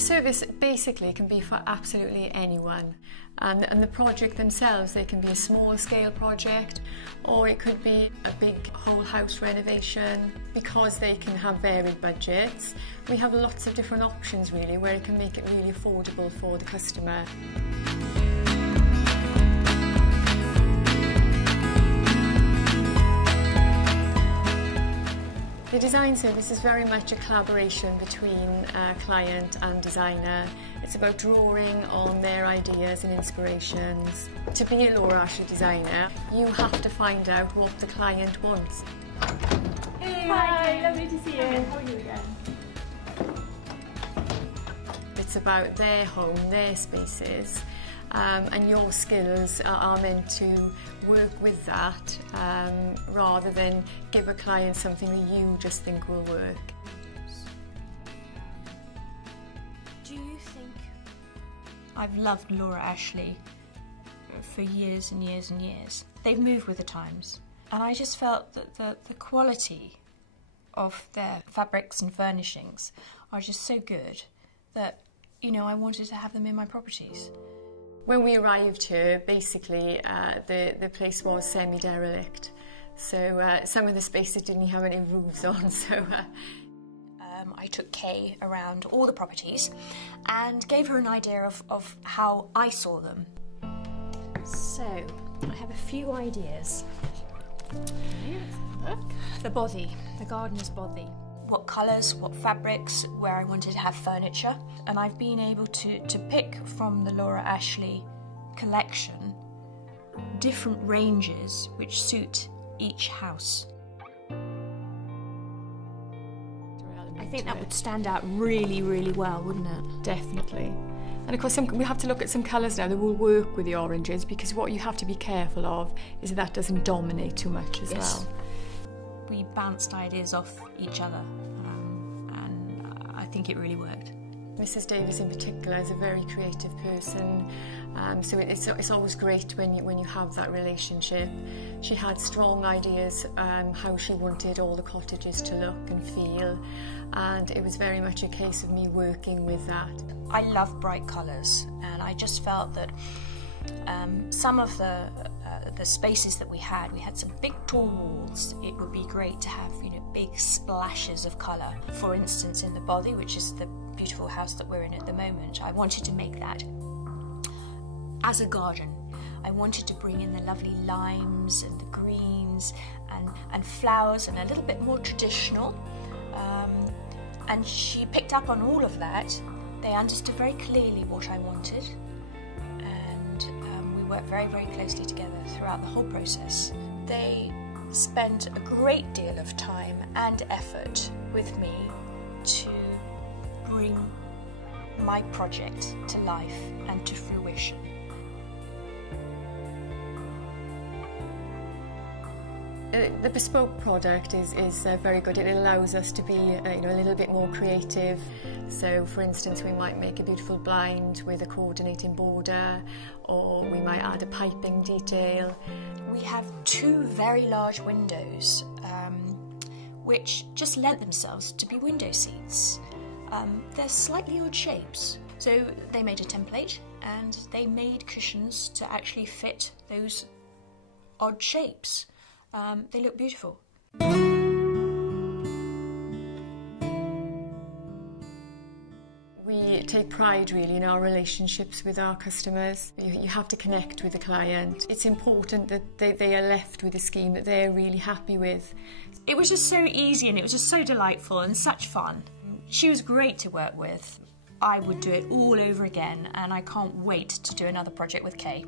The service basically can be for absolutely anyone, and the project themselves, they can be a small scale project or it could be a big whole house renovation. Because they can have varied budgets, we have lots of different options really where it can make it really affordable for the customer. The design service is very much a collaboration between client and designer. It's about drawing on their ideas and inspirations. To be a Laura Ashley designer, you have to find out what the client wants. Hey, hi, lovely to see you. How are you again? It's about their home, their spaces, and your skills are meant to work with that rather than give a client something that you just think will work. Do you think... I've loved Laura Ashley for years and years and years. They've moved with the times, and I just felt that the quality of their fabrics and furnishings are just so good that, you know, I wanted to have them in my properties. When we arrived here, basically the place was semi-derelict, so some of the spaces didn't have any roofs on. So I took Kay around all the properties and gave her an idea of how I saw them. So I have a few ideas. The bothy, the gardener's bothy. What colours, what fabrics, where I wanted to have furniture. And I've been able to pick from the Laura Ashley collection different ranges which suit each house. I think that would stand out really, really well, wouldn't it? Definitely. And of course we have to look at some colours now that will work with the oranges, because what you have to be careful of is that doesn't dominate too much as well. We bounced ideas off each other, and I think it really worked. Mrs Davis in particular is a very creative person, so it's always great when you have that relationship. She had strong ideas how she wanted all the cottages to look and feel, and it was very much a case of me working with that. I love bright colours, and I just felt that some of the spaces that we had some big tall walls. It would be great to have, you know, big splashes of colour. For instance, in the bothy, which is the beautiful house that we're in at the moment, I wanted to make that as a garden. I wanted to bring in the lovely limes and the greens and flowers, and a little bit more traditional. And she picked up on all of that. They understood very clearly what I wanted. Worked very, very closely together throughout the whole process. They spent a great deal of time and effort with me to bring my project to life and to fruition. The bespoke product is very good. It allows us to be a little bit more creative. So for instance, we might make a beautiful blind with a coordinating border, or we might add a piping detail. We have two very large windows which just lent themselves to be window seats. They're slightly odd shapes, so they made a template and they made cushions to actually fit those odd shapes. They look beautiful. We take pride really in our relationships with our customers. You have to connect with the client. It's important that they are left with a scheme that they're really happy with. It was just so easy, and it was just so delightful and such fun. She was great to work with. I would do it all over again, and I can't wait to do another project with Kay.